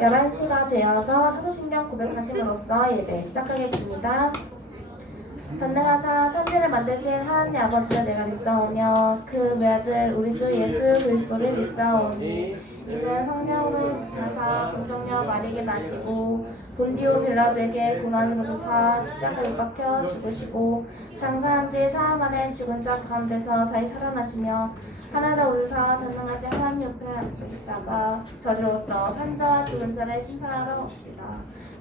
11시가 되어서 사도신경 고백하심으로써 예배 시작하겠습니다. 전능하사 천지를 만드신 하나님 아버지를 내가 믿사오며 그 외아들 우리 주 예수 그리스도를 믿사오니 이는 성령으로 가사 공정녀 마리에게 나시고 본디오 빌라도에게 고난을 받으사 십자가에 못 박혀 죽으시고 장사한 지 사흘 만에 죽은 자 가운데서 다시 살아나시며 하늘에 오르사 전능하신 하나님 옆에 앉으시다가 저리로서 산자와 죽은 자를 심판하러 오시리라.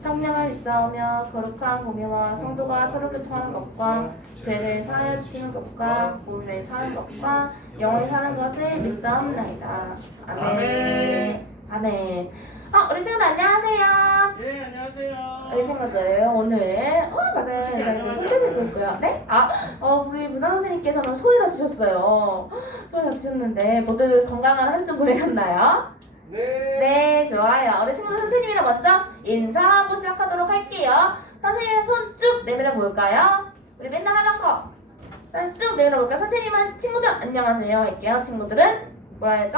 성령을 믿사오며 거룩한 공예와 성도가 서로 교통하는 것과 죄를 사하여 주시는 것과 오늘을 사는 것과 영원히 사는 것을 믿사옵나이다. 아멘. 아멘. 우리 친구들 안녕하세요. 네, 안녕하세요. 우리 친구들 오늘 맞아요. 연장님 손대 들고 있고요. 네? 우리 문화 선생님께서는 소리 다 주셨어요. 소리 다 주셨는데 모두 건강한 한 주 보내셨나요? 네, 좋아요. 우리 친구들 선생님이랑 먼저 인사하고 시작하도록 할게요. 선생님은 손 쭉 내밀어 볼까요? 우리 맨날 하던 거. 쭉 내밀어 볼까요? 선생님은 친구들 안녕하세요 할게요. 친구들은 뭐라 해야죠?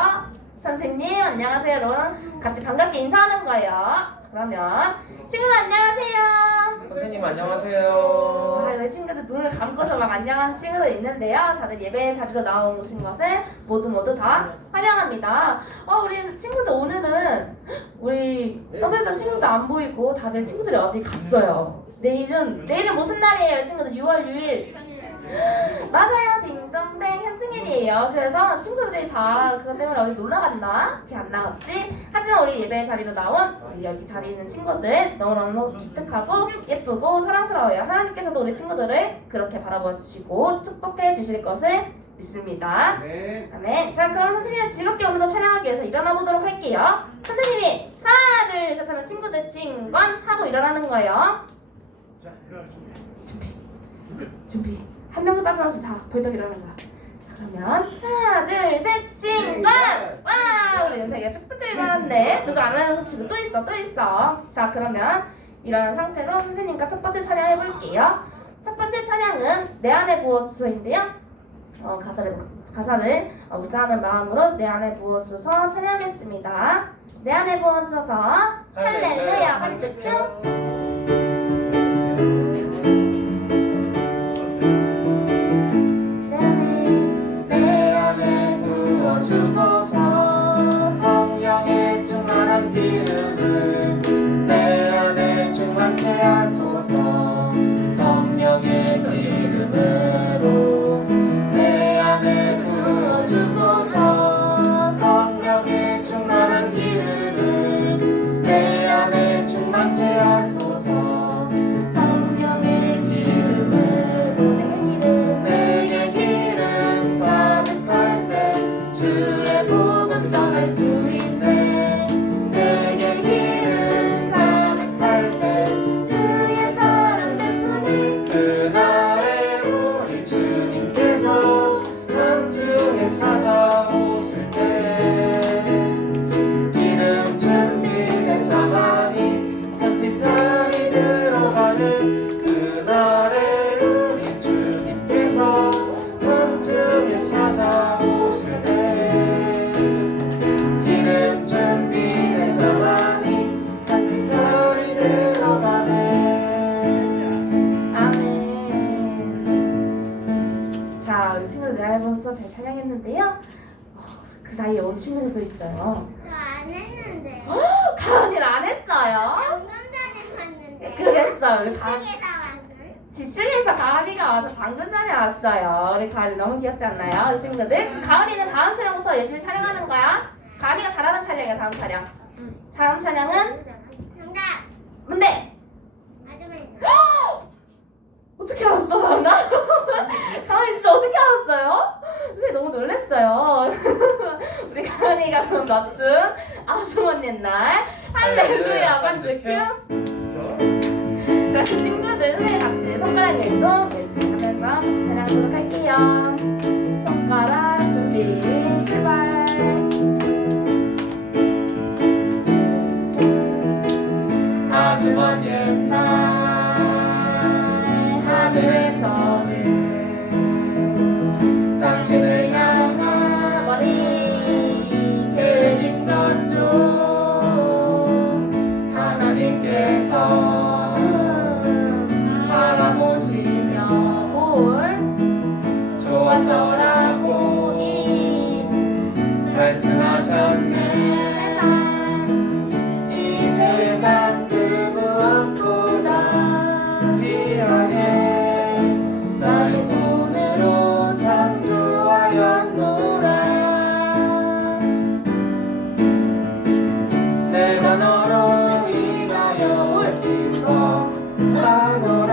선생님 안녕하세요로 같이 반갑게 인사하는 거예요. 자, 그러면 친구들 안녕하세요. 선생님 안녕하세요. 우리 친구들 눈을 감고서 막 안녕하는 친구들 있는데요. 다들 예배 자리로 나오신 것을 모두 다 환영합니다. 우리 친구들 오늘은 우리 떠들던 친구도 안 보이고 다들 친구들이 어디 갔어요. 내일은 무슨 날이에요, 친구들? 6월 6일. 맞아요, 딩동댕 현충일이에요. 그래서 친구들이 다 그것 때문에 어디 놀러 갔나? 이렇게 안 나왔지? 하지만 우리 예배 자리로 나온 우리 여기 자리에 있는 친구들 너무너무 기특하고 예쁘고 사랑스러워요. 하나님께서도 우리 친구들을 그렇게 바라봐 주시고 축복해 주실 것을 믿습니다. 네. 아멘. 자, 그럼 선생님은 즐겁게 오늘도 촬영하기 위해서 일어나 보도록 할게요. 선생님이 하나, 둘, 셋 하면 친구들 징건 하고 일어나는 거예요. 자, 일어나 준비. 한 명도 빠져나서 다 벌떡 일어나는 거야. 자, 그러면 하나, 둘, 셋, 징건! 와! 우리 연석이가 첫 번째 일어났네. 누가 안 하는 친구 또 있어. 자, 그러면 이런 상태로 선생님과 첫 번째 찬양 해볼게요. 첫 번째 찬양은 내 안에 부어주소인데요. 가사를 묵상하는 마음으로 내 안에 부어주셔서 찬양했습니다. 내 안에 부어주셔서 할렐루야 반주큐. 주소서 성령의 충만한 기름을 내 안에 충만케 하소서 성령의 기름으로 내 안에 부어주소서 성령의 충만한 기름을 내 안에 충만케 하소서 성령의 기름으로 내게 기름 가득할 때 주의 복음 전할 수 있네. 내게 기름 가득할 때 주의 사랑 베푸니 그날에 우리 주님께서 남중에 찾아오실 때 기름 준비된 자만이 잔치자리 들어가는 그날에 우리 주님께서 남중에 찾아오실 때 기름 준비된 자만이 잔치자리 들어가네. 아멘. 자, 우리 친구들 내 안에 부어서 잘 찬양했는데요. 그 사이에 온 친구들도 있어요. 저 안 했는데. 가은이는 안 했어요. 방금 전에 봤는데. 그랬어요. 우리 지층에다 왔는. 지층에서 가은이가 와서 방금 전에 왔어요. 우리 가은이 너무 귀엽지 않나요? 우리 친구들? 가은이는 다음 촬영부터 열심히 촬영하는 거야. 가은이가 잘하는 촬영이야. 다음 촬영. 다음 촬영은 정답. 뭔데? 아주머니. 어떻게 알았어, 나? 가은이 진짜 어떻게 알았어요? 선생님 너무 놀랐어요. 우리 가은이가 그럼 맞춘 아주머니 날 할렐루야 반주큐. 자, 친구들 같이 손가락 운동 열심히 하면서 같이 촬영하도록 할게요. 손가락 준비 출발. 아주 먼 옛날 하늘에서는 당신을 향한 머리 계획이 있었죠. 위에서는 바라보시며 볼 좋았더라고 이 말씀하셨네. 세상 이 세상 그 무엇보다 귀하게 나의 손으로 창조하였노라. 내가 너로 인하여 기뻐하노라.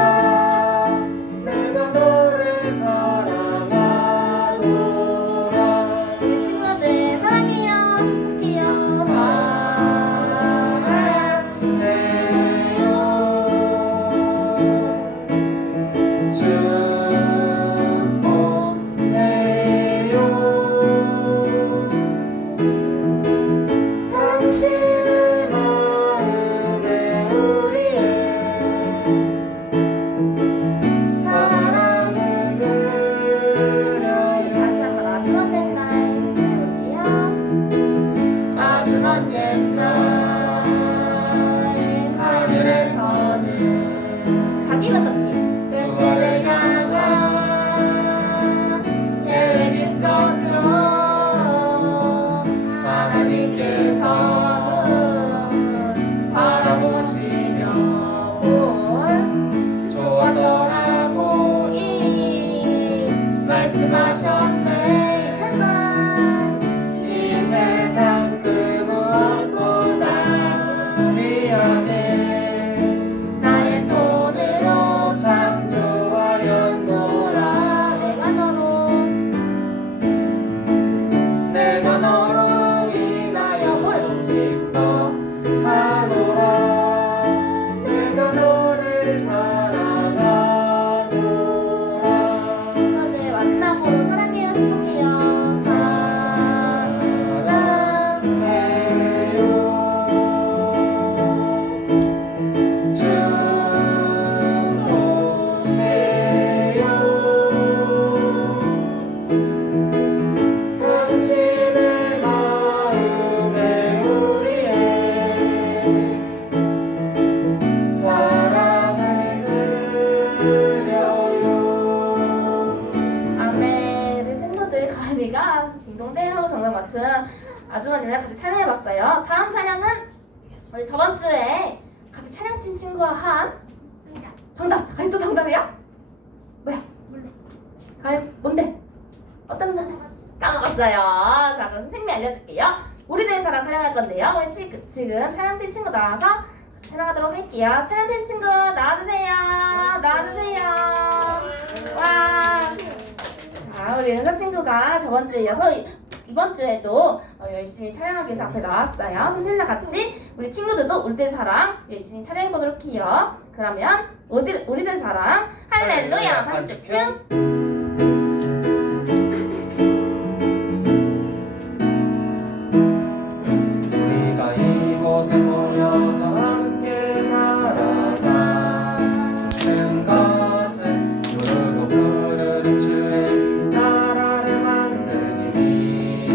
내가 너를 사랑하노라. 우리 친구들 사랑해요 축복해요 사랑해요. 축복해요. 당신의 마음에 우리의 사랑을 드려요. 다시 한번 아주 먼 옛날 전해볼게요 아주 먼 옛날 하늘에서는 자기는 넣기 수월을 향한 계획이 있었죠. 하나님께서는 바라보시며 볼 좋았더라고 이 말씀하셨네. 세상 이 세상 그 무엇보다 귀하게 나의 손으로 창조하였노라. 내가 너로 인하여 기뻐하노라. 내가 너를 사랑하노라. 친구들 마지막으로 사랑해요 축복해요 사랑해요. 축복해요. 당신의 마음에 우리의 사랑을 드려요. 아멘. 우리 친구들 가은이가 딩동댕 하고 정답 맞춘 아주머니랑 같이 촬영해봤어요. 다음 촬영은 우리 저번 주에 같이 촬영팀 친구와 한 정답. 가은이 또 정답이야? 뭐야? 가은이 뭔데? 어떤 건데? 까먹었어요. 자 그럼 선생님이 알려줄게요. 우리들의 사랑 촬영할 건데요. 우리 지금 촬영팀 친구 나와서 같이 촬영하도록 할게요. 촬영팀 친구 나와주세요. 나와주세요. 와. 자, 우리 은서 친구가 저번 주에 이어서 이번 주에도 열심히 촬영하기 위해서 앞에 나왔어요. 선생님과 같이 우리 친구들도 우리들 사랑 열심히 촬영해 보도록 해요. 그러면 우리들 사랑 할렐루야 반죽큐. 우리가 이곳에 모여서 함께 살아가는 것은 부르고 부르는 주의 나라를 만들기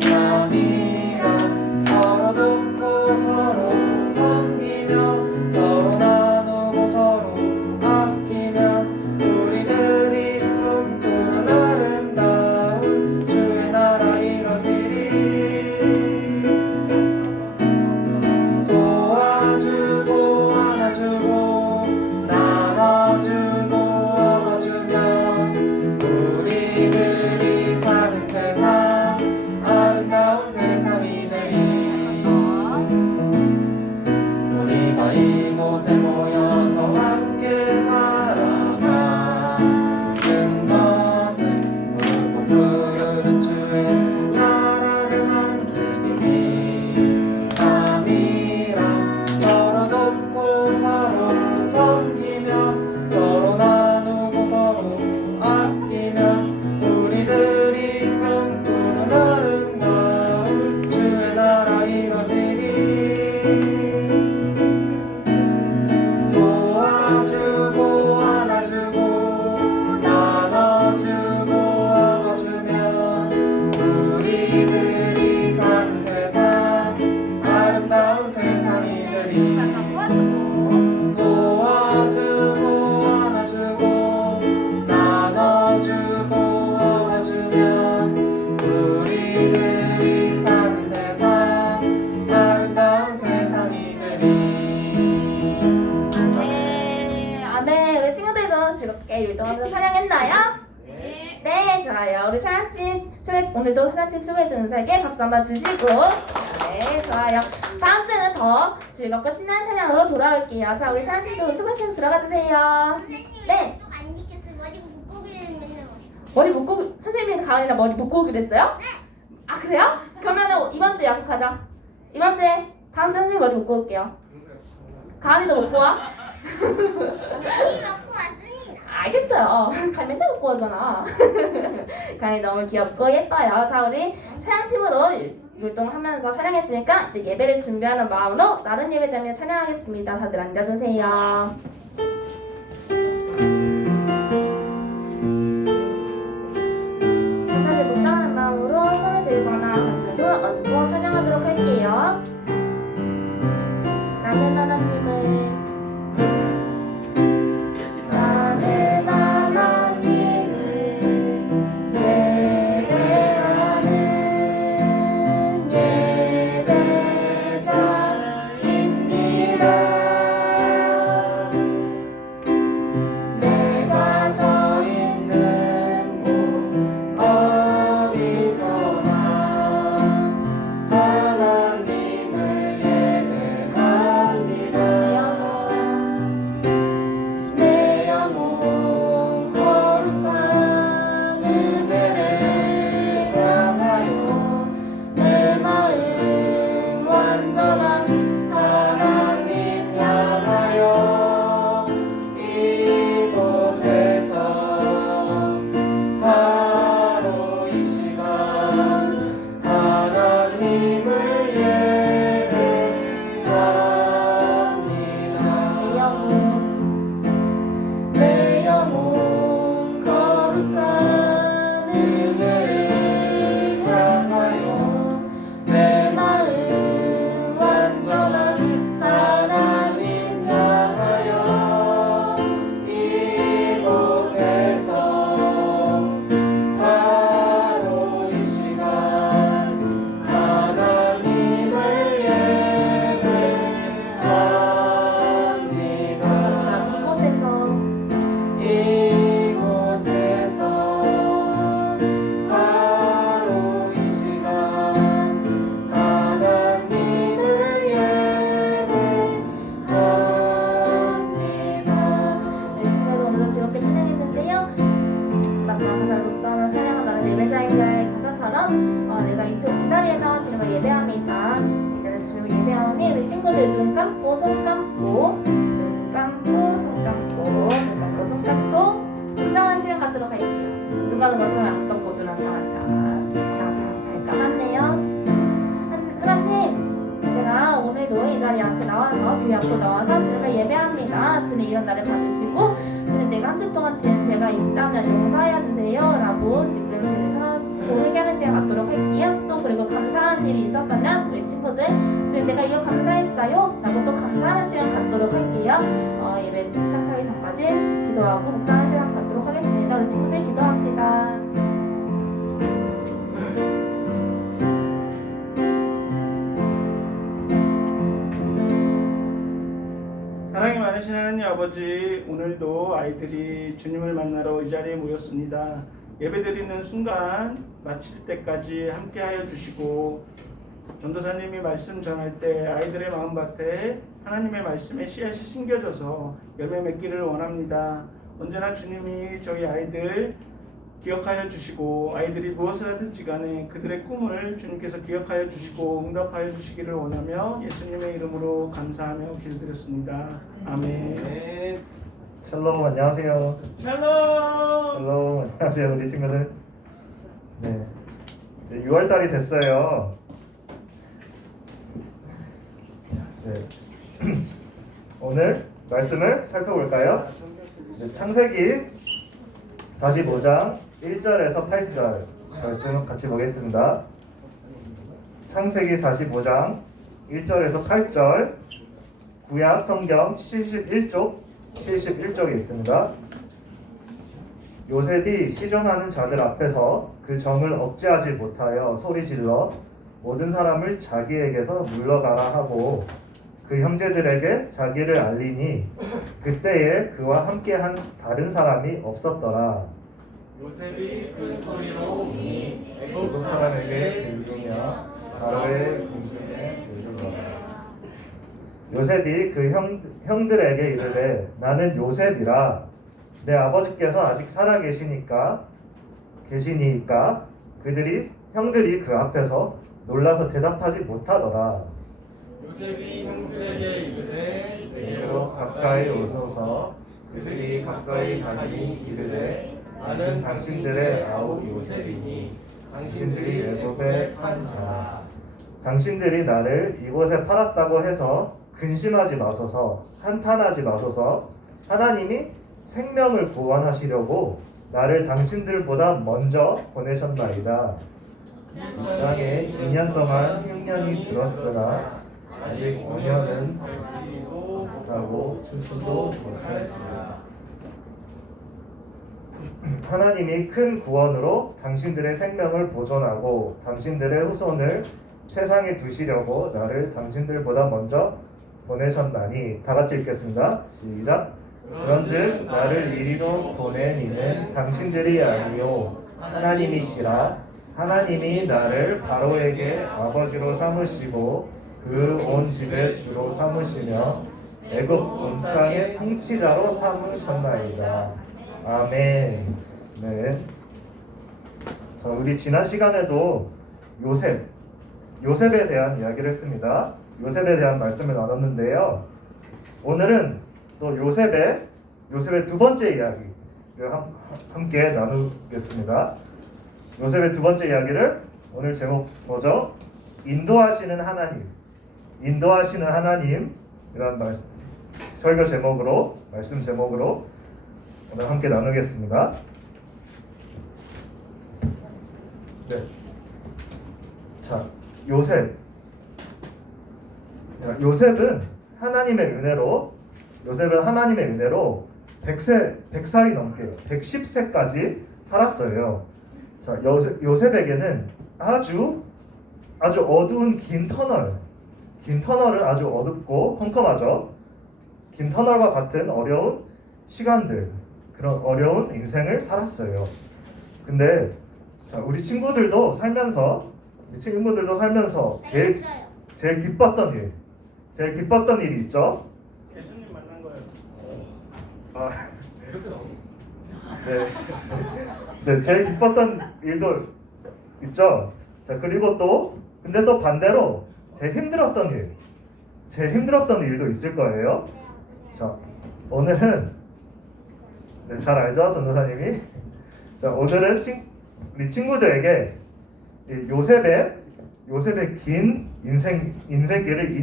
위함이라. 서로 돕고 서로 섬기며 서로 나누고 서로 아끼며 우리들이 꿈꾸는 아름다운 주의 나라 이뤄지리. 도와주고 안아주고 나눠주고 업어주면 우리들이 사는 세상 아름다운 세상이 되리. 우리가 이곳에 모여서 함께 살아가는 것은 부르고 부르는 주의 나라를 만들기 위함이라. 서로 돕고 서로 섬기며 서로 나누고 서로 아끼며 우리들이 꿈꾸는 아름다운 주의 나라 이뤄지리. 도와주고 안아주고 나눠주고 업어주면 우리들이 사는 세상 아름다운 세상이 되리. 도와주고 율동하면서 찬양했나요? 네, 좋아요. 우리 사랑팀 오늘도 사랑팀 수고해준 은사에게 박수 한번 주시고, 네, 좋아요. 다음 주에는 더 즐겁고 신나는 찬양으로 돌아올게요. 자, 우리 사랑팀도 수고해주셔서 들어가 주세요. 선생님이 네. 약속 안 지켰어요. 머리 묶고기는 맨날 머리. 머리 묶고 선생님이 가을이랑 머리 묶고 오기로 했어요? 네. 아, 그래요? 그러면은 이번 주에 약속하자. 이번 주에 다음 주에 선생님 머리 묶고 올게요. 가을이도 묶고 와. 이미 먹고 왔습니다. 알겠어요. 가을 맨날 묶고 오잖아. 가을이 너무 귀엽고 예뻐요. 자, 우리 사양팀으로 율동하면서 촬영했으니까 이제 예배를 준비하는 마음으로 나른 예배장에 찬양하겠습니다. 다들 앉아주세요. 감사를 묵상하는 마음으로 손을 들거나 가슴에 손을 얹고 찬양하도록 할게요. 나는 하나님을 나는 하나님을 예배하는 예배자입니다. 내가 서 있는 곳 어디서나 하나님을 예배합니다. 내 영혼 거룩한 은혜를 향하여 내 마음 완전한 하나님 향하여 이곳에서 바로 이 시간 하나님을 예배합니다. 내 영혼 거룩한 은혜를 향하여 내 마음 완전한 하나님 향하여 이곳에서 바로 이 시간 하나님을 예배합니다. 이곳에서 바로 이 시간 하나님을 예배합니다. 네, 친구들 오늘도 즐겁게 찬양했는데요. 마지막 가사를 묵상하며 찬양한 나는 예배자입니다의 가사처럼 내가 이 자리에서 주님을 예배합니다. 이 자리에서 주님을 예배하니 우리 친구들 눈 감고 손 감고 눈 감고 손 감고 눈 감고 손 감고 묵상하는 시간 갖도록 할게요. 눈 감는 거 손을 안 감고 눈 안 감았다. 자, 다 잘 감았네요. 하나님, 내가 오늘도 이 자리 앞에 나와서 교회 앞으로 나와서 주님을 예배합니다. 주님 이런 날을 받으시고 주님 내가 한 주 동안 지은 죄가 있다면 용서하여 주세요 라고 지금 죄를 털어놓고 회개하는 시간 갖도록 할게요. 또 그리고 감사한 일이 있었다면 우리 친구들 주님 내가 이거 감사했어요 라고 또 감사하는 시간 갖도록 할게요. 예배 시작하기 전까지 기도하고 묵상하는 시간 갖도록 하겠습니다. 우리 친구들 기도합시다. 사랑이 많으신 하나님 아버지, 오늘도 아이들이 주님을 만나러 이 자리에 모였습니다. 예배드리는 순간 마칠 때까지 함께하여 주시고 전도사님이 말씀 전할 때 아이들의 마음밭에 하나님의 말씀의 씨앗이 심겨져서 열매 맺기를 원합니다. 언제나 주님이 저희 아이들 기억하여 주시고 아이들이 무엇을 하든지 간에 그들의 꿈을 주님께서 기억하여 주시고 응답하여 주시기를 원하며 예수님의 이름으로 감사하며 기도드렸습니다. 아멘. 샬롬, 안녕하세요. 샬롬. 샬롬, 안녕하세요 우리 친구들. 네, 이제 6월달이 됐어요. 네. 오늘 말씀을 살펴볼까요? 네, 창세기 45장 1절에서 8절 말씀 같이 보겠습니다. 창세기 45장 1절에서 8절 구약 성경 71쪽에 있습니다. 요셉이 시종하는 자들 앞에서 그 정을 억제하지 못하여 소리질러 모든 사람을 자기에게서 물러가라 하고 그 형제들에게 자기를 알리니 그때에 그와 함께한 다른 사람이 없었더라. 요셉이 큰 소리로 우니 애굽 사람에게 들리며 바로의 궁중에 들으더라. 요셉이 그 형들에게 이르되 나는 요셉이라 내 아버지께서 아직 살아 계시니까 형들이 그 앞에서 놀라서 대답하지 못하더라. 요셉이 형들에게 이르되 내게로 가까이 오소서. 그들이 가까이 가니 이르되 나는 당신들의 아우 요셉이니 당신들이 애굽에 판 자라. 당신들이 나를 이곳에 팔았다고 해서 근심하지 마소서. 한탄하지 마소서. 하나님이 생명을 구원하시려고 나를 당신들보다 먼저 보내셨나이다. 이 땅에 2년 동안 흉년이 들었으나 아직 5년은 벌리도 못하고 추수도 못할지라. 하나님이 큰 구원으로 당신들의 생명을 보존하고 당신들의 후손을 세상에 두시려고 나를 당신들보다 먼저 보내셨나니. 다 같이 읽겠습니다. 시작. 그런즉 나를 이리로 보낸 이는 당신들이 아니요 하나님이시라. 하나님이 나를 바로에게 아버지로 삼으시고 그 온 집의 주로 삼으시며 애굽 온 땅의 통치자로 삼으셨나이다. 아멘. 네. 자, 우리 지난 시간에도 요셉에 대한 이야기를 했습니다. 요셉에 대한 말씀을 나눴는데요. 오늘은 또 요셉의 두 번째 이야기를 함께 나누겠습니다. 요셉의 두 번째 이야기를 오늘 제목 뭐죠? 인도하시는 하나님이라는 설교 제목으로 말씀 제목으로 오늘 함께 나누겠습니다. 네. 자, 요셉은 하나님의 은혜로 100살이 넘게 110세까지 살았어요. 자, 요셉에게는 아주 어두운 긴 터널은 아주 어둡고 컴컴하죠. 긴 터널과 같은 어려운 시간들, 그런 어려운 인생을 살았어요. 근데 자, 우리 친구들도 살면서 제일 기뻤던 일이 있죠. 예수님 만난 거예요. 네, 제일 기뻤던 일도 있죠. 자, 그리고 근데 또 반대로 제일 힘들었던 일도 있을 거예요. 자, 오늘은 잘 알죠, 전도사님이. 자, 오늘은 우리 친구들에게 요셉의 긴 인생길을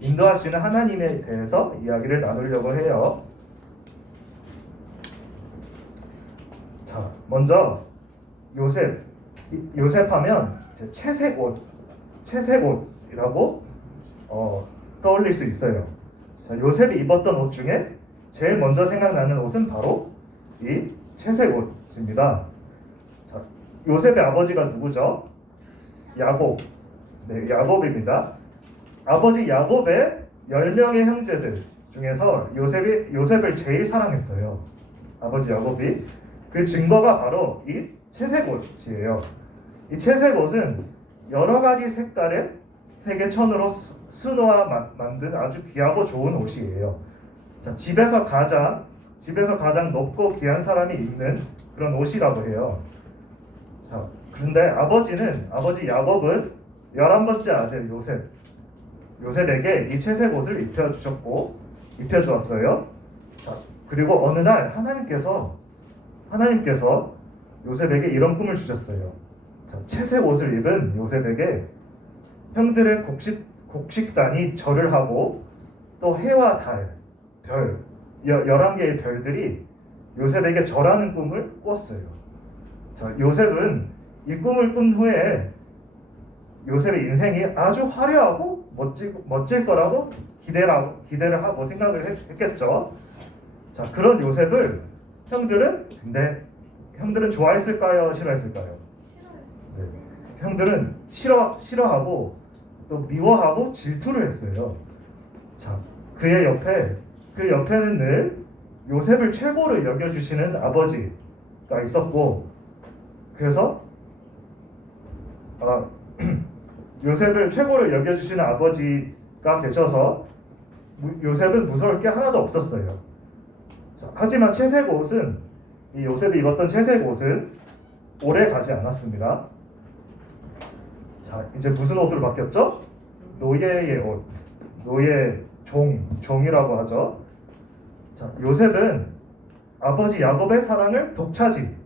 인도하시는 하나님에 대해서 이야기를 나누려고 해요. 자, 먼저 요셉하면 채색옷이라고 떠올릴 수 있어요. 자, 요셉이 입었던 옷 중에 제일 먼저 생각나는 옷은 바로 이 채색옷입니다. 자, 요셉의 아버지가 누구죠? 야곱. 네, 야곱입니다. 아버지 야곱의 10명의 형제들 중에서 요셉을 제일 사랑했어요. 아버지 야곱이. 그 증거가 바로 이 채색옷이에요. 이 채색옷은 여러 가지 색깔의 세계천으로 수놓아 만든 아주 귀하고 좋은 옷이에요. 자, 집에서 가장 높고 귀한 사람이 입는 그런 옷이라고 해요. 자, 그런데 아버지 야곱은 11번째 아들 요셉에게 이 채색옷을 입혀주었어요. 자, 그리고 어느 날 하나님께서 요셉에게 이런 꿈을 주셨어요. 자, 채색옷을 입은 요셉에게 형들의 곡식단이 절을 하고 또 해와 달, 별 11개의 별들이 요셉에게 절하는 꿈을 꾸었어요. 자, 요셉은 이 꿈을 꾼 후에 요셉의 인생이 아주 화려하고 멋질 거라고 기대를 하고 생각을 했겠죠. 자, 그런 요셉을 형들은 좋아했을까요? 싫어했을까요? 네. 형들은 싫어하고 또 미워하고 질투를 했어요. 자, 그 옆에는 늘 요셉을 최고로 여겨주시는 아버지가 있었고, 그래서 요셉을 최고로 여겨주시는 아버지가 계셔서 요셉은 무서울 게 하나도 없었어요. 자, 하지만 채색 옷은 이 요셉이 입었던 채색 옷은 오래 가지 않았습니다. 자, 이제 무슨 옷으로 바뀌었죠? 노예의 옷, 노예 종이라고 하죠. 자, 요셉은 아버지 야곱의 사랑을 독차지했지만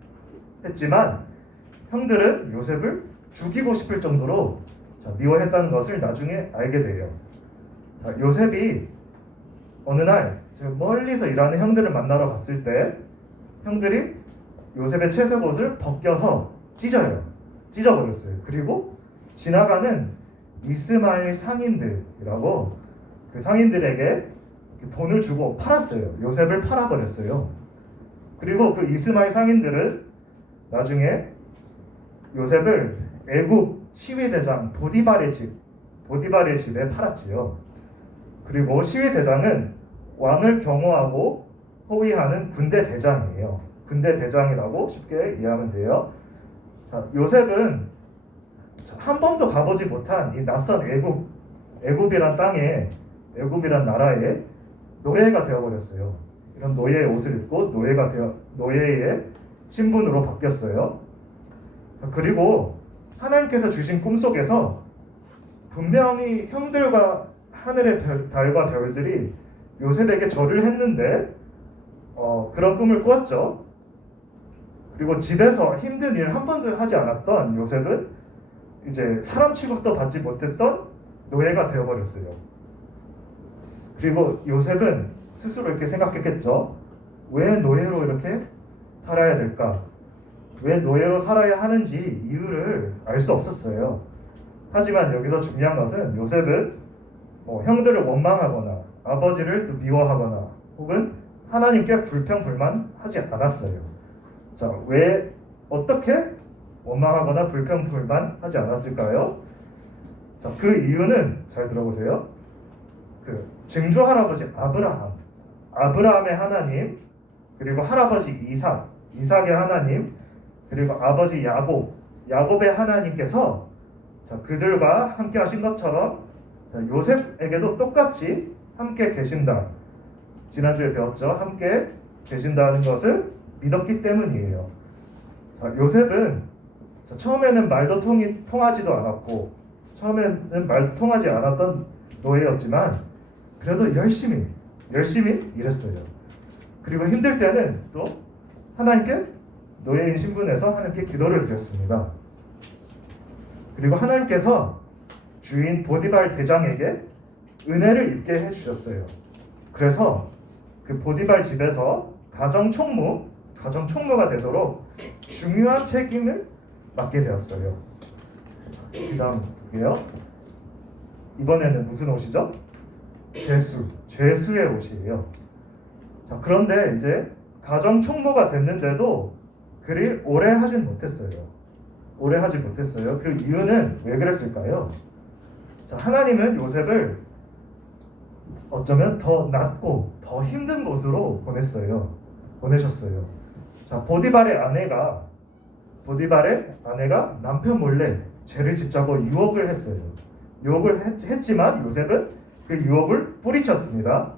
형들은 요셉을 죽이고 싶을 정도로 미워했다는 것을 나중에 알게 돼요. 자, 요셉이 어느 날 멀리서 일하는 형들을 만나러 갔을 때 형들이 요셉의 채색 옷을 벗겨서 찢어버렸어요. 그리고 지나가는 이스마엘 상인들이라고 그 상인들에게 돈을 주고 팔았어요. 요셉을 팔아버렸어요. 그리고 그 이스마엘 상인들은 나중에 요셉을 애굽 시위대장 보디발의 집에 팔았지요. 그리고 시위대장은 왕을 경호하고 호위하는 군대 대장이에요. 군대 대장이라고 쉽게 이해하면 돼요. 자, 요셉은 한 번도 가보지 못한 이 낯선 애굽이란 땅에, 애굽이란 나라에 노예가 되어버렸어요. 이런 노예의 옷을 입고 노예의 신분으로 바뀌었어요. 그리고 하나님께서 주신 꿈속에서 분명히 형들과 하늘의 달과 별들이 요셉에게 절을 했는데 그런 꿈을 꾸었죠. 그리고 집에서 힘든 일 한 번도 하지 않았던 요셉은 이제 사람 취급도 받지 못했던 노예가 되어버렸어요. 그리고 요셉은 스스로 이렇게 생각했겠죠. 왜 노예로 이렇게 살아야 될까? 왜 노예로 살아야 하는지 이유를 알 수 없었어요. 하지만 여기서 중요한 것은 요셉은 형들을 원망하거나 아버지를 또 미워하거나 혹은 하나님께 불평불만하지 않았어요. 자, 왜 어떻게 원망하거나 불평불만하지 않았을까요? 자, 그 이유는 잘 들어보세요. 그 증조 할아버지 아브라함의 하나님, 그리고 할아버지 이삭의 하나님, 그리고 아버지 야곱의 하나님께서 그들과 함께 하신 것처럼 요셉에게도 똑같이 함께 계신다. 지난주에 배웠죠. 함께 계신다는 것을 믿었기 때문이에요. 자, 요셉은 처음에는 말도 통하지도 않았고 처음에는 말도 통하지 않았던 노예였지만 그래도 열심히 일했어요. 그리고 힘들 때는 또 하나님께 노예인 신분에서 하나님께 기도를 드렸습니다. 그리고 하나님께서 주인 보디발 대장에게 은혜를 입게 해주셨어요. 그래서 그 보디발 집에서 가정 총무가 되도록 중요한 책임을 맡게 되었어요. 그 다음 볼게요. 이번에는 무슨 옷이죠? 죄수의 옷이에요. 자, 그런데 이제 가정 총무가 됐는데도 그리 오래 하지 못했어요. 그 이유는 왜 그랬을까요? 자, 하나님은 요셉을 어쩌면 더 낮고 더 힘든 곳으로 보내셨어요. 자, 보디발의 아내가 남편 몰래 죄를 짓자고 유혹을 했어요. 유혹을 했지만 요셉은 그 유혹을 뿌리쳤습니다.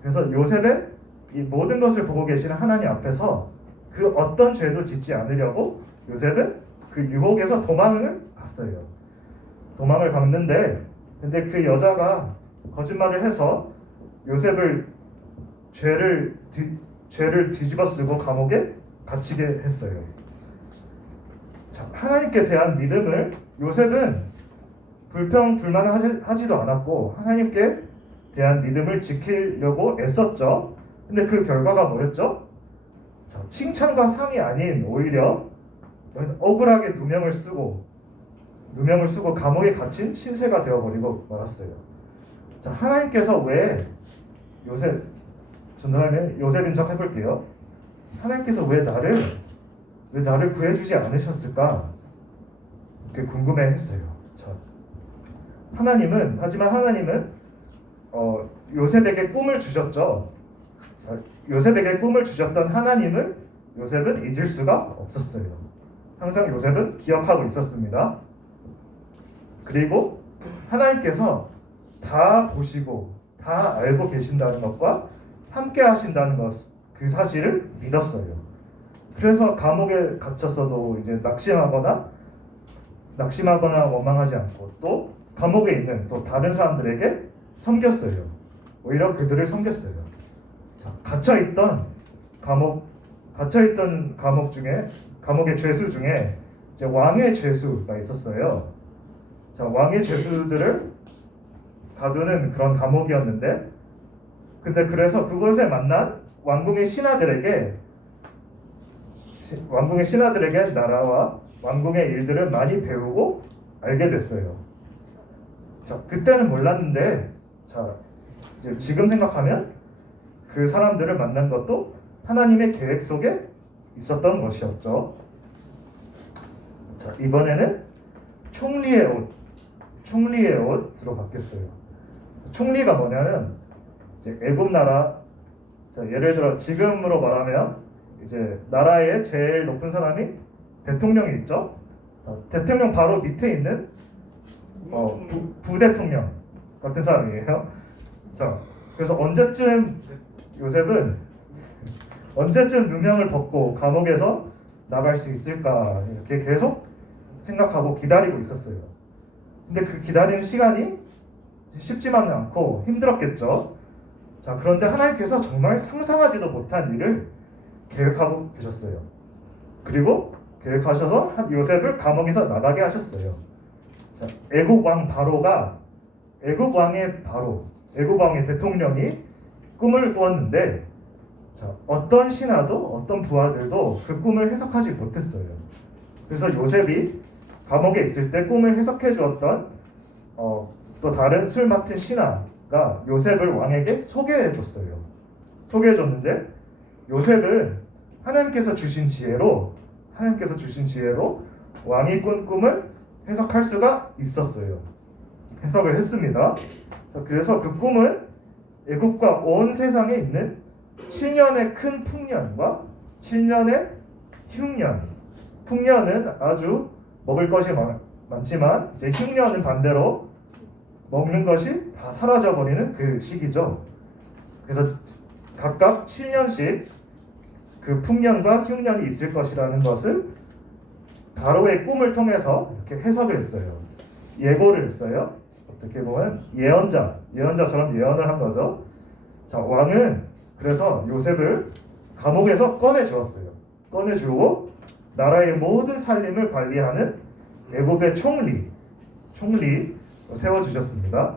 그래서 요셉의 이 모든 것을 보고 계시는 하나님 앞에서 그 어떤 죄도 짓지 않으려고 요셉은 그 유혹에서 도망을 갔는데 근데 그 여자가 거짓말을 해서 요셉을 죄를 뒤집어쓰고 감옥에 갇히게 했어요. 자, 하나님께 대한 믿음을 요셉은 불평불만하지도 않았고 하나님께 대한 믿음을 지키려고 애썼죠. 근데 그 결과가 뭐였죠? 자, 칭찬과 상이 아닌 오히려 억울하게 누명을 쓰고 감옥에 갇힌 신세가 되어버리고 말았어요. 자, 하나님께서 왜 요셉인 척 해볼게요. 하나님께서 왜 나를 구해주지 않으셨을까? 그게 궁금해했어요. 자, 하지만 하나님은 요셉에게 꿈을 주셨죠. 요셉에게 꿈을 주셨던 하나님을 요셉은 잊을 수가 없었어요. 항상 요셉은 기억하고 있었습니다. 그리고 하나님께서 다 보시고 다 알고 계신다는 것과 함께 하신다는 것, 그 사실을 믿었어요. 그래서 감옥에 갇혔어도 이제 낙심하거나 원망하지 않고 또 감옥에 있는 또 다른 사람들에게 섬겼어요. 오히려 그들을 섬겼어요. 자, 갇혀있던 감옥의 죄수 중에 이제 왕의 죄수가 있었어요. 자, 왕의 죄수들을 가두는 그런 감옥이었는데, 근데 그래서 그곳에 만난 왕궁의 신하들에게 나라와 왕궁의 일들을 많이 배우고 알게 됐어요. 자, 그때는 몰랐는데, 자, 이제 지금 생각하면 그 사람들을 만난 것도 하나님의 계획 속에 있었던 것이었죠. 자, 이번에는 총리의 옷으로 바뀌었어요. 총리가 뭐냐면 이제 애굽 나라, 자, 예를 들어 지금으로 말하면 이제 나라의 제일 높은 사람이 대통령이 있죠. 대통령 바로 밑에 있는 부대통령 같은 사람이에요. 자, 그래서 언제쯤 누명을 벗고 감옥에서 나갈 수 있을까 이렇게 계속 생각하고 기다리고 있었어요. 근데 그 기다리는 시간이 쉽지만은 않고 힘들었겠죠. 자, 그런데 하나님께서 정말 상상하지도 못한 일을 계획하고 계셨어요. 그리고 계획하셔서 요셉을 감옥에서 나가게 하셨어요. 자, 애굽 왕의 대통령이 꿈을 꾸었는데, 자, 어떤 신하도 어떤 부하들도 그 꿈을 해석하지 못했어요. 그래서 요셉이 감옥에 있을 때 꿈을 해석해 주었던 또 다른 술 맡은 신하가 요셉을 왕에게 소개해 줬는데, 요셉은 하나님께서 주신 지혜로 왕이 꾼 꿈을 해석할 수가 있었어요. 해석을 했습니다. 자, 그래서 그 꿈은 애굽과 온 세상에 있는 7년의 큰 풍년과 7년의 흉년. 풍년은 아주 먹을 것이 많지만 이제 흉년은 반대로 먹는 것이 다 사라져버리는 그 시기죠. 그래서 각각 7년씩 그 풍년과 흉년이 있을 것이라는 것을 바로의 꿈을 통해서 이렇게 해석을 했어요. 예고를 했어요. 어떻게 보면 예언자처럼 예언을 한 거죠. 자, 왕은 그래서 요셉을 감옥에서 꺼내주고 나라의 모든 살림을 관리하는 애굽의 총리 세워주셨습니다.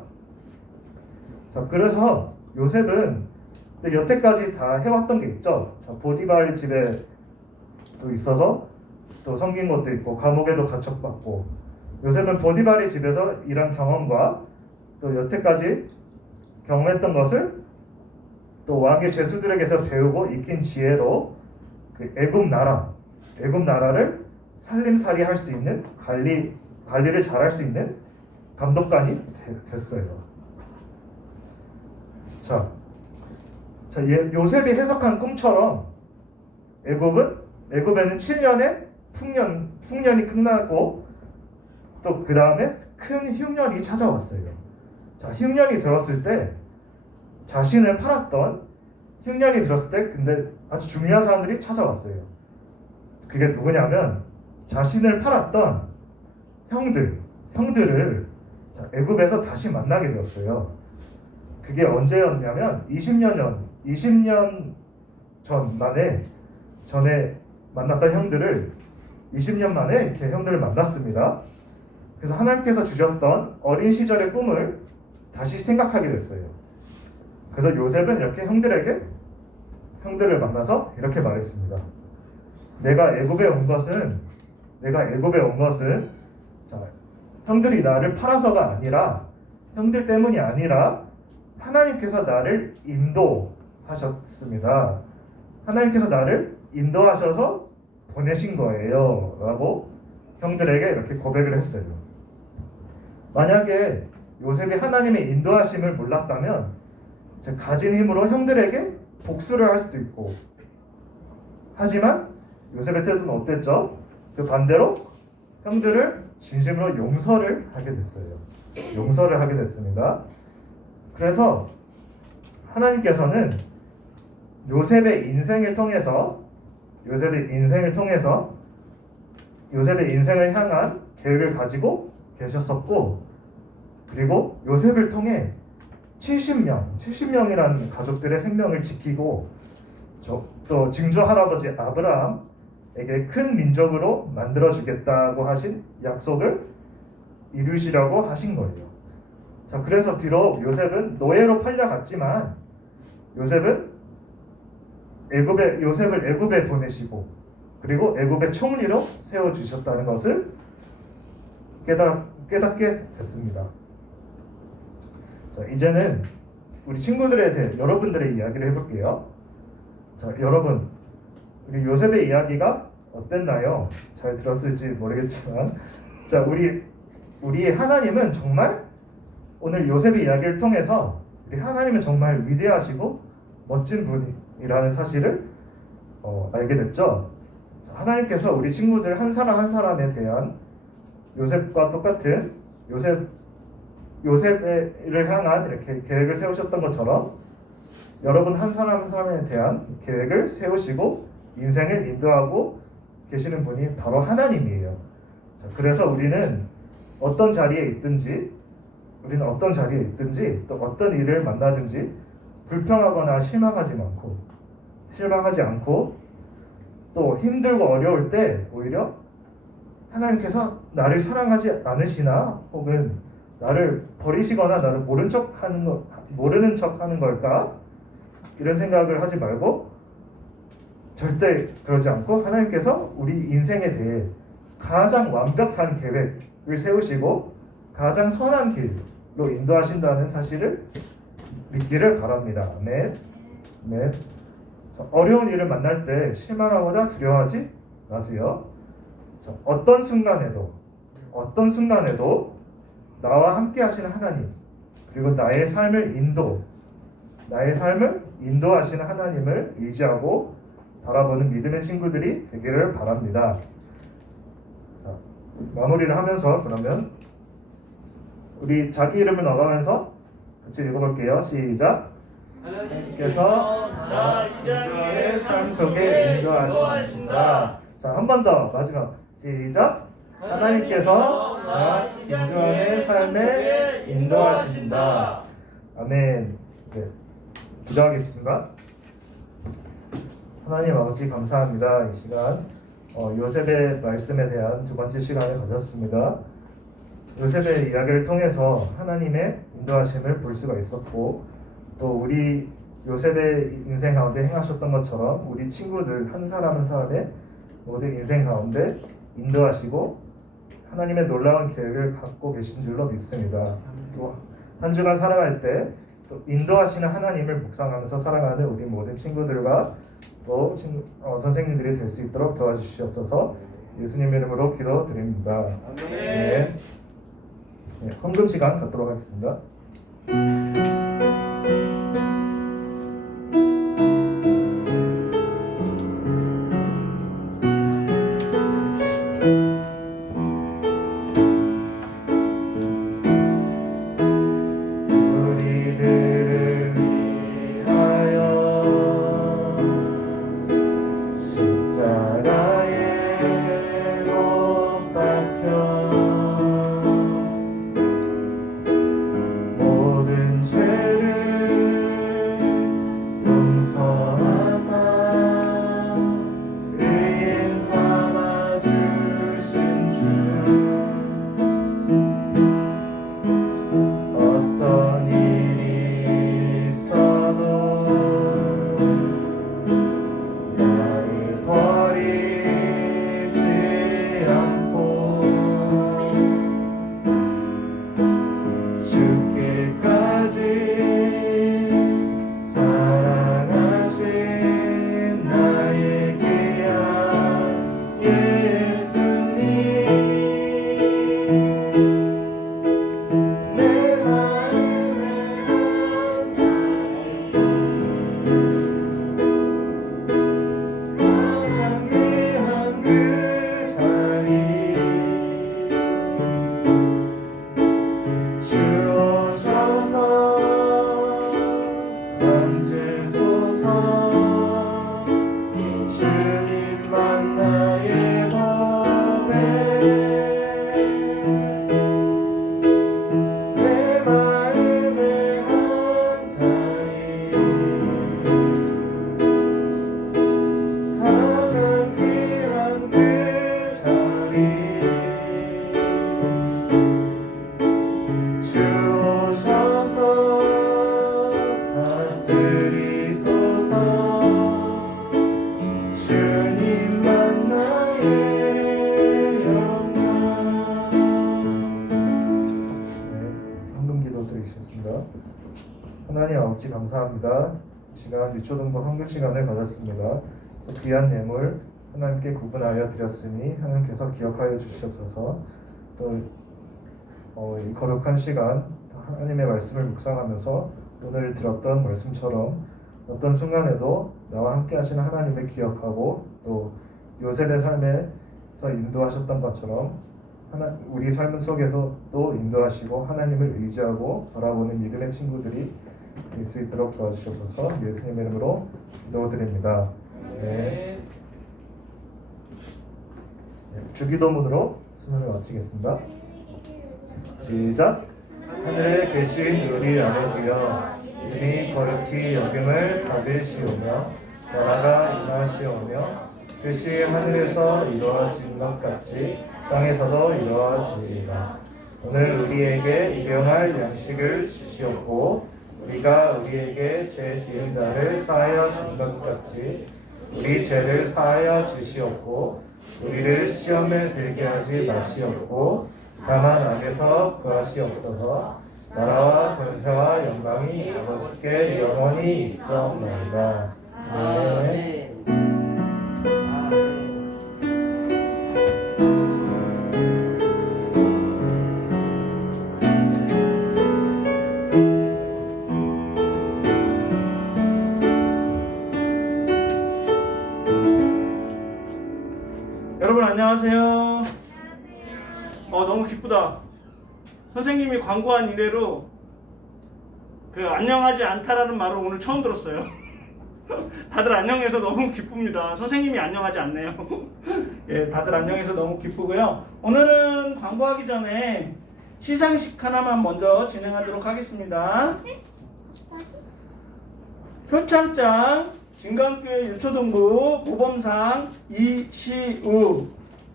자, 그래서 요셉은 여태까지 다 해왔던 게 있죠. 자, 보디발 집에 또 있어서 또 섬긴 것도 있고 감옥에도 갇혀봤고, 요셉은 보디발의 집에서 일한 경험과 또 여태까지 경험했던 것을 또 왕의 죄수들에게서 배우고 익힌 지혜로 그 애굽 나라를 살림살이 할 수 있는 관리를 잘할 수 있는 감독관이 됐어요. 자, 요셉이 해석한 꿈처럼 애굽에는 7년의 풍년이 끝나고 또 그 다음에 큰 흉년이 찾아왔어요. 자, 흉년이 들었을 때 근데 아주 중요한 사람들이 찾아왔어요. 그게 누구냐면 자신을 팔았던 형들을 애굽에서 다시 만나게 되었어요. 그게 언제였냐면 20년 전에 만났던 형들을 20년 만에 이렇게 형들을 만났습니다. 그래서 하나님께서 주셨던 어린 시절의 꿈을 다시 생각하게 됐어요. 그래서 요셉은 이렇게 형들을 만나서 이렇게 말했습니다. 내가 애굽에 온 것은 자, 형들이 나를 팔아서가 아니라, 형들 때문이 아니라 하나님께서 나를 인도하셨습니다. 하나님께서 나를 인도하셔서 보내신 거예요 라고 형들에게 이렇게 고백을 했어요. 만약에 요셉이 하나님의 인도하심을 몰랐다면 이제 가진 힘으로 형들에게 복수를 할 수도 있고, 하지만 요셉의 태도는 어땠죠? 그 반대로 형들을 진심으로 용서를 하게 됐어요. 용서를 하게 됐습니다. 그래서 하나님께서는 요셉의 인생을 통해서 요셉의 인생을 향한 계획을 가지고 계셨었고, 그리고 요셉을 통해 70명이라는 가족들의 생명을 지키고 또 증조 할아버지 아브라함에게 큰 민족으로 만들어주겠다고 하신 약속을 이루시려고 하신 거예요. 자, 그래서 비록 요셉은 노예로 팔려갔지만 요셉을 애굽에 보내시고 그리고 애굽의 총리로 세워주셨다는 것을 깨닫게 됐습니다. 자, 이제는 우리 친구들에 대해 여러분들의 이야기를 해볼게요. 자, 여러분, 우리 요셉의 이야기가 어땠나요? 잘 들었을지 모르겠지만, 자, 우리 하나님은 정말 오늘 요셉의 이야기를 통해서 우리 하나님은 정말 위대하시고 멋진 분이라는 사실을 알게 됐죠. 하나님께서 우리 친구들 한 사람 한 사람에 대한 요셉과 똑같은 요셉을 향한 이렇게 계획을 세우셨던 것처럼 여러분 한 사람 한 사람에 대한 계획을 세우시고 인생을 인도하고 계시는 분이 바로 하나님이에요. 자, 그래서 우리는 어떤 자리에 있든지 또 어떤 일을 만나든지 불평하거나 실망하지 않고 또 힘들고 어려울 때 오히려 하나님께서 나를 사랑하지 않으시나 혹은 나를 버리시거나 나를 모르는 척 하는 걸까? 이런 생각을 하지 말고 절대 그러지 않고 하나님께서 우리 인생에 대해 가장 완벽한 계획을 세우시고 가장 선한 길로 인도하신다는 사실을 믿기를 바랍니다. 아멘. 어려운 일을 만날 때 실망하거나 두려워하지 마세요. 어떤 순간에도 나와 함께 하시는 하나님, 그리고 나의 삶을 인도하시는 하나님을 의지하고 바라보는 믿음의 친구들이 되기를 바랍니다. 자, 마무리를 하면서 그러면 우리 자기 이름을 넣어가면서 같이 읽어볼게요. 시작. 하나님께서 나 인자의 삶 속에 인도하신다. 자, 한 번 더 마지막 시작. 하나님께서 나 김주환의 삶에 인도하신다. 아멘. 네, 기도하겠습니다. 하나님 아버지 감사합니다. 이 시간 요셉의 말씀에 대한 두 번째 시간을 가졌습니다. 요셉의 이야기를 통해서 하나님의 인도하심을 볼 수가 있었고 또 우리 요셉의 인생 가운데 행하셨던 것처럼 우리 친구들 한 사람 한 사람의 모든 인생 가운데 인도하시고 하나님의 놀라운 계획을 갖고 계신 줄로 믿습니다. 또 한 주간 살아갈 때 또 인도하시는 하나님을 묵상하면서 살아가는 우리 모든 친구들과 또 선생님들이 될 수 있도록 도와주시옵소서. 예수님 이름으로 기도드립니다. 네. 헌금 시간 갖도록 하겠습니다. 모든 죄 다스리소서 주님만 나의 영광. 네, 헌금기도 드리겠습니다. 하나님 아버지 감사합니다. 이 시간 유초등부 헌금 시간을 가졌습니다. 또 귀한 예물 하나님께 구분하여 드렸으니 하나님께서 기억하여 주시옵소서. 또 이 거룩한 시간 하나님의 말씀을 묵상하면서 오늘 들었던 말씀처럼 어떤 순간에도 나와 함께 하시는 하나님을 기억하고 또 요셉의 삶에서 인도하셨던 것처럼 우리 삶 속에서도 인도하시고 하나님을 의지하고 바라보는 믿음의 친구들이 될 수 있도록 도와주셔서 예수님의 이름으로 기도드립니다. 네. 주기도문으로 수능을 마치겠습니다. 시작. 하늘에 계신 우리 아버지여, 이름이 거룩히 여김을 받으시오며 나라가 임하시오며 뜻이 하늘에서 이루어진 것 같이 땅에서도 이루어지리라. 오늘 우리에게 일용할 양식을 주시옵고 우리가 우리에게 죄 지은 자를 사하여 준 것 같이 우리 죄를 사하여 주시옵고 우리를 시험에 들게 하지 마시옵고 다만 악에서 구하시옵소서. 나라와 권세와 영광이 아버지께 영원히 있사옵나이다. 아멘. 여러분 안녕하세요. 너무 기쁘다. 선생님이 광고한 이래로 안녕하지 않다라는 말을 오늘 처음 들었어요. 다들 안녕해서 너무 기쁩니다. 선생님이 안녕하지 않네요. 예, 다들 안녕해서 너무 기쁘고요. 오늘은 광고하기 전에 시상식 하나만 먼저 진행하도록 하겠습니다. 표창장 진강교회 유초등부 모범상 이시우.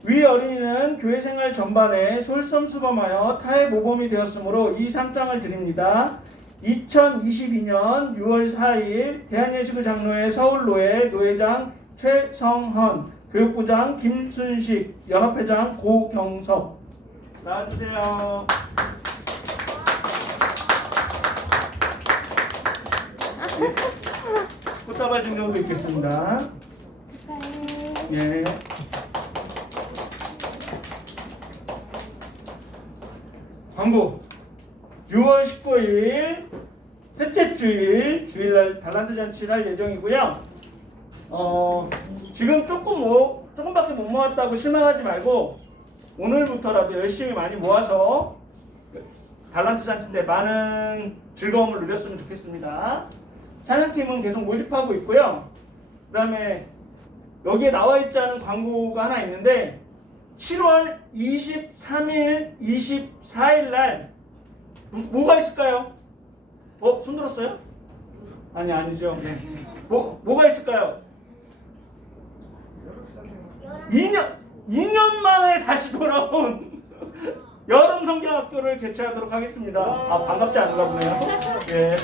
위 어린이는 교회 생활 전반에 솔선수범하여 타의 모범이 되었으므로 이 상장을 드립니다. 2022년 6월 4일 대한예수교 장로회 서울노회 노회장 최성헌, 교육부장 김순식, 연합회장 고경석. 나와주세요. 꽃다발 증정도 있겠습니다. 예. 광고 6월 19일 셋째 주일날 달란트 잔치를 할 예정이고요. 지금 조금밖에 못 모았다고 실망하지 말고 오늘부터라도 열심히 많이 모아서 달란트 잔치인데 많은 즐거움을 누렸으면 좋겠습니다. 찬양팀은 계속 모집하고 있고요. 그 다음에 여기에 나와 있지 않은 광고가 하나 있는데 7월 23일, 24일 날 뭐가 있을까요? 손 들었어요? 아니죠. 네. 뭐가 있을까요? 2년 만에 다시 돌아온 여름 성경학교를 개최하도록 하겠습니다. 반갑지 않은가 보네요. 예.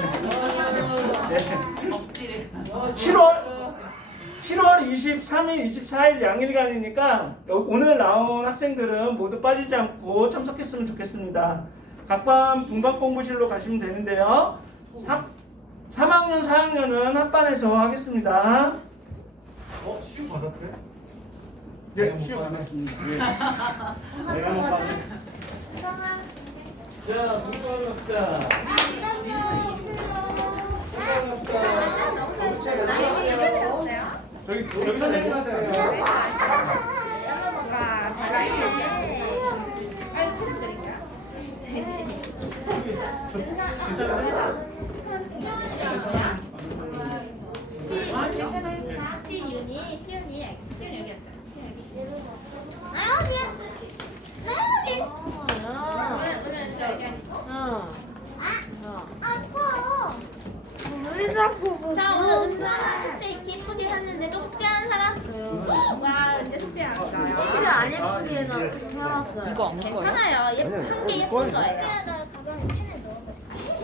7월 23일, 24일 양일간이니까 오늘 나온 학생들은 모두 빠지지 않고 참석했으면 좋겠습니다. 각반 분반 공부실로 가시면 되는데요. 3학년, 4학년은 합반에서 하겠습니다. 시험 받았어요? 네, 시험 받았습니다. 네. 내가 못 받았네. 자, 공부하러 갑시다. 여기 선생님한테 시윤이 여기였죠. 자, 오늘 은사는 숙제 이렇게 예쁘게 했는데 또 숙제하는 사람? 와, 이제 숙제 안 했어요. 안 예쁘게 해놨어요. 괜찮아요. 한 개 예쁜 거예요.